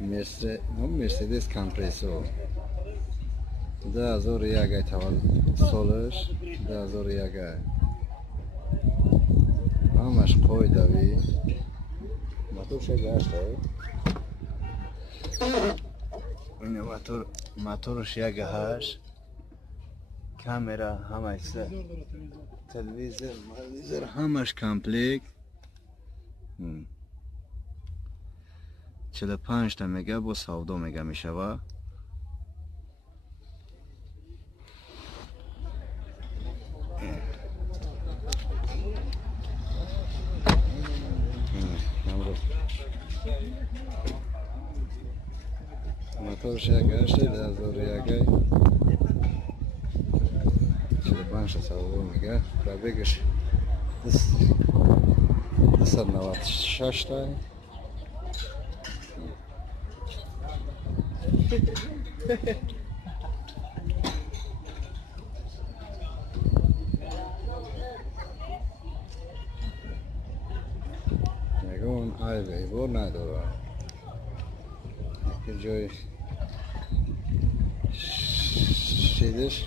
مرسدس کمپرسور 2001 تولد سالش 2001 همش قوی موتورش گشته این موتورش یک هشت کامera همش تلویزر همش کامپلیت 45 تا مگا با 102 مگا میشوه موتورش یک هشت 2001 45 تا 102 مگا پرابگش 296 تا نگون ایبور نداره که جای شیدش